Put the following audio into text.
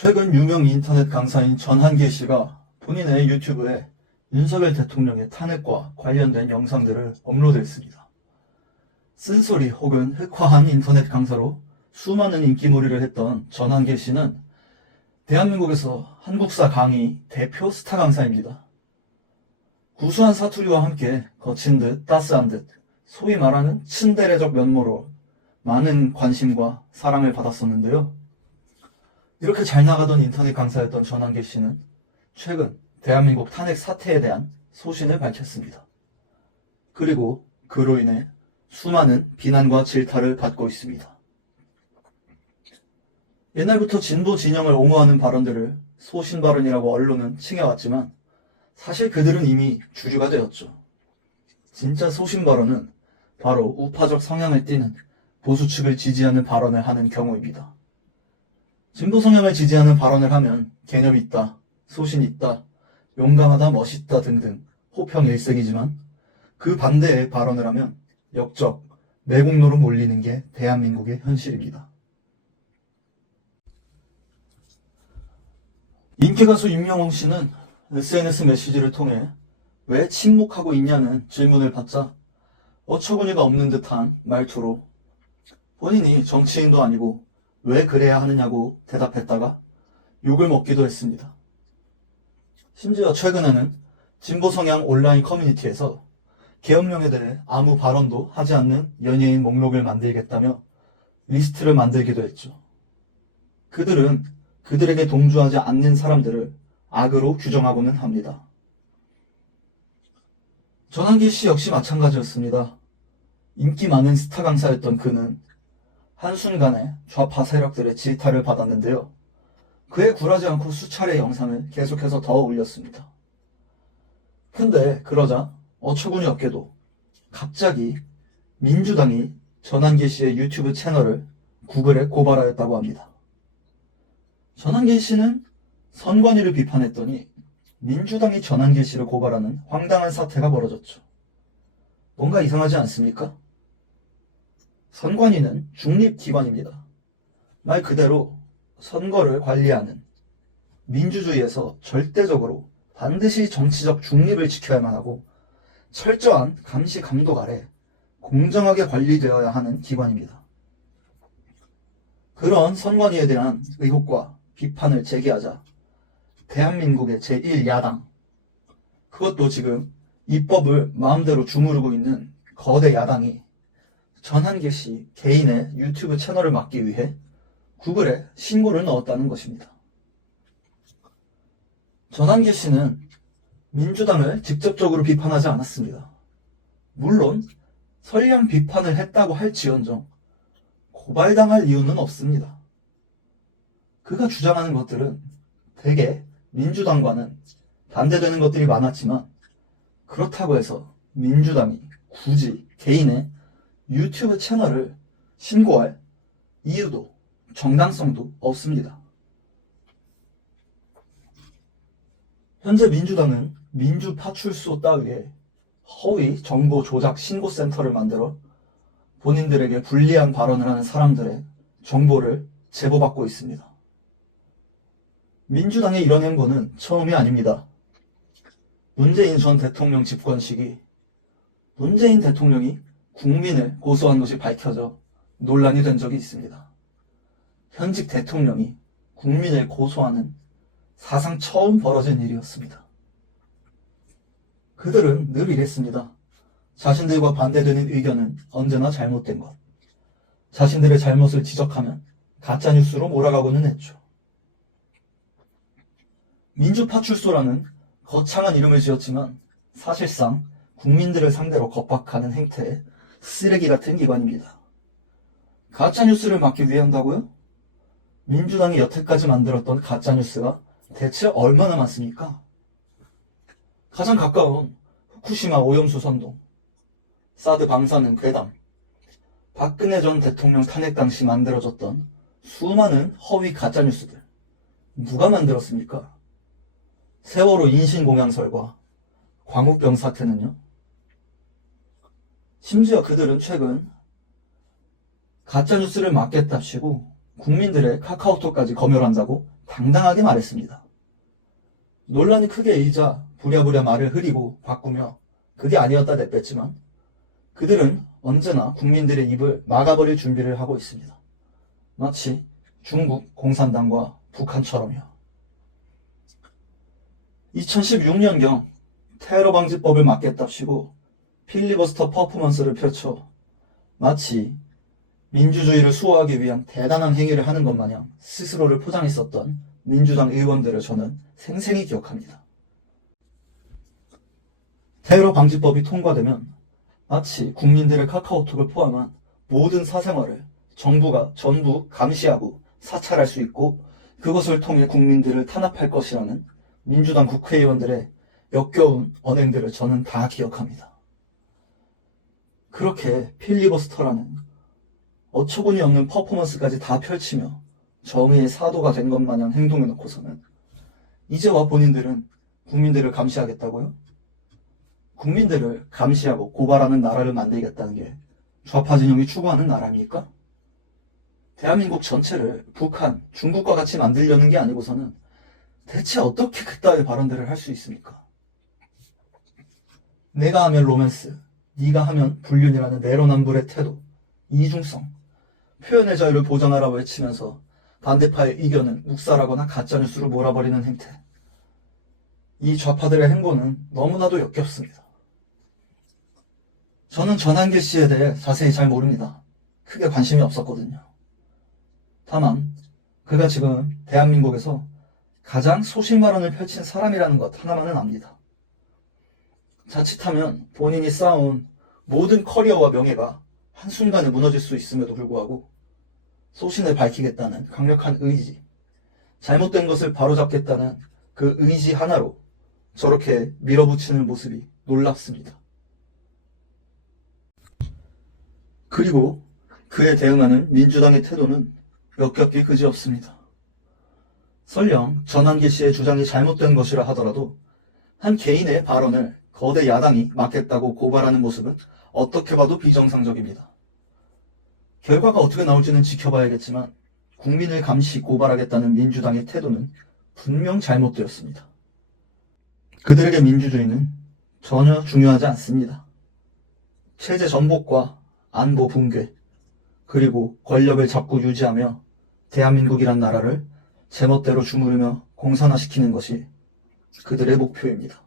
최근 유명 인터넷 강사인 전한계 씨가 본인의 유튜브에 윤석열 대통령의 탄핵과 관련된 영상들을 업로드했습니다. 쓴소리 혹은 흑화한 인터넷 강사로 수많은 인기몰이를 했던 전한계 씨는 대한민국에서 한국사 강의 대표 스타 강사입니다. 구수한 사투리와 함께 거친 듯 따스한 듯 소위 말하는 츤데레적 면모로 많은 관심과 사랑을 받았었는데요. 이렇게 잘 나가던 인터넷 강사였던 전한계 씨는 최근 대한민국 탄핵 사태에 대한 소신을 밝혔습니다. 그리고 그로 인해 수많은 비난과 질타를 받고 있습니다. 옛날부터 진보 진영을 옹호하는 발언들을 소신 발언이라고 언론은 칭해왔지만 사실 그들은 이미 주류가 되었죠. 진짜 소신 발언은 바로 우파적 성향을 띠는 보수 측을 지지하는 발언을 하는 경우입니다. 진보 성향을 지지하는 발언을 하면 개념 있다, 소신 있다, 용감하다, 멋있다 등등 호평 일색이지만 그 반대의 발언을 하면 역적, 매국노로 몰리는 게 대한민국의 현실입니다. 인기가수 임영웅 씨는 SNS 메시지를 통해 왜 침묵하고 있냐는 질문을 받자 어처구니가 없는 듯한 말투로 본인이 정치인도 아니고 왜 그래야 하느냐고 대답했다가 욕을 먹기도 했습니다. 심지어 최근에는 진보 성향 온라인 커뮤니티에서 계엄령에 대해 아무 발언도 하지 않는 연예인 목록을 만들겠다며 리스트를 만들기도 했죠. 그들은 그들에게 동조하지 않는 사람들을 악으로 규정하고는 합니다. 전한기 씨 역시 마찬가지였습니다. 인기 많은 스타 강사였던 그는 한순간에 좌파 세력들의 질타를 받았는데요. 그에 굴하지 않고 수차례 영상을 계속해서 더 올렸습니다. 근데 그러자 어처구니 없게도 갑자기 민주당이 전한기 씨의 유튜브 채널을 구글에 고발하였다고 합니다. 전한기 씨는 선관위를 비판했더니 민주당이 전한기 씨를 고발하는 황당한 사태가 벌어졌죠. 뭔가 이상하지 않습니까? 선관위는 중립기관입니다. 말 그대로 선거를 관리하는 민주주의에서 절대적으로 반드시 정치적 중립을 지켜야만 하고 철저한 감시 감독 아래 공정하게 관리되어야 하는 기관입니다. 그런 선관위에 대한 의혹과 비판을 제기하자 대한민국의 제1야당, 그것도 지금 입법을 마음대로 주무르고 있는 거대 야당이 전한계 씨 개인의 유튜브 채널을 막기 위해 구글에 신고를 넣었다는 것입니다. 전한계 씨는 민주당을 직접적으로 비판하지 않았습니다. 물론 선량 비판을 했다고 할지언정 고발당할 이유는 없습니다. 그가 주장하는 것들은 대개 민주당과는 반대되는 것들이 많았지만 그렇다고 해서 민주당이 굳이 개인의 유튜브 채널을 신고할 이유도 정당성도 없습니다. 현재 민주당은 민주파출소 따위의 허위 정보 조작 신고센터를 만들어 본인들에게 불리한 발언을 하는 사람들의 정보를 제보받고 있습니다. 민주당의 이런 행보는 처음이 아닙니다. 문재인 전 대통령 집권 시기 문재인 대통령이 국민을 고소한 것이 밝혀져 논란이 된 적이 있습니다. 현직 대통령이 국민을 고소하는 사상 처음 벌어진 일이었습니다. 그들은 늘 이랬습니다. 자신들과 반대되는 의견은 언제나 잘못된 것. 자신들의 잘못을 지적하면 가짜뉴스로 몰아가고는 했죠. 민주파출소라는 거창한 이름을 지었지만 사실상 국민들을 상대로 겁박하는 행태에 쓰레기 같은 기관입니다. 가짜뉴스를 막기 위해 한다고요? 민주당이 여태까지 만들었던 가짜뉴스가 대체 얼마나 많습니까? 가장 가까운 후쿠시마 오염수 선동, 사드 방사능 괴담, 박근혜 전 대통령 탄핵 당시 만들어졌던 수많은 허위 가짜뉴스들. 누가 만들었습니까? 세월호 인신공양설과 광우병 사태는요? 심지어 그들은 최근 가짜뉴스를 막겠답시고 국민들의 카카오톡까지 검열한다고 당당하게 말했습니다. 논란이 크게 일자 부랴부랴 말을 흐리고 바꾸며 그게 아니었다 내뺐지만 그들은 언제나 국민들의 입을 막아버릴 준비를 하고 있습니다. 마치 중국 공산당과 북한처럼요. 2016년경 테러 방지법을 막겠답시고 필리버스터 퍼포먼스를 펼쳐 마치 민주주의를 수호하기 위한 대단한 행위를 하는 것 마냥 스스로를 포장했었던 민주당 의원들을 저는 생생히 기억합니다. 테러 방지법이 통과되면 마치 국민들의 카카오톡을 포함한 모든 사생활을 정부가 전부 감시하고 사찰할 수 있고 그것을 통해 국민들을 탄압할 것이라는 민주당 국회의원들의 역겨운 언행들을 저는 다 기억합니다. 그렇게 필리버스터라는 어처구니 없는 퍼포먼스까지 다 펼치며 정의의 사도가 된 것 마냥 행동해놓고서는 이제와 본인들은 국민들을 감시하겠다고요? 국민들을 감시하고 고발하는 나라를 만들겠다는 게 좌파 진영이 추구하는 나라입니까? 대한민국 전체를 북한, 중국과 같이 만들려는 게 아니고서는 대체 어떻게 그따위 발언들을 할 수 있습니까? 내가 하면 로맨스, 네가 하면 불륜이라는 내로남불의 태도, 이중성, 표현의 자유를 보장하라고 외치면서 반대파의 의견을 묵살하거나 가짜뉴스로 몰아버리는 행태. 이 좌파들의 행보는 너무나도 역겹습니다. 저는 전한길 씨에 대해 자세히 잘 모릅니다. 크게 관심이 없었거든요. 다만 그가 지금 대한민국에서 가장 소신 발언을 펼친 사람이라는 것 하나만은 압니다. 자칫하면 본인이 쌓아온 모든 커리어와 명예가 한순간에 무너질 수 있음에도 불구하고 소신을 밝히겠다는 강력한 의지, 잘못된 것을 바로잡겠다는 그 의지 하나로 저렇게 밀어붙이는 모습이 놀랍습니다. 그리고 그에 대응하는 민주당의 태도는 역겹기 그지없습니다. 설령 전한기 씨의 주장이 잘못된 것이라 하더라도 한 개인의 발언을 거대 야당이 막겠다고 고발하는 모습은 어떻게 봐도 비정상적입니다. 결과가 어떻게 나올지는 지켜봐야겠지만 국민을 감시 고발하겠다는 민주당의 태도는 분명 잘못되었습니다. 그들에게 민주주의는 전혀 중요하지 않습니다. 체제 전복과 안보 붕괴, 그리고 권력을 잡고 유지하며 대한민국이란 나라를 제멋대로 주무르며 공산화시키는 것이 그들의 목표입니다.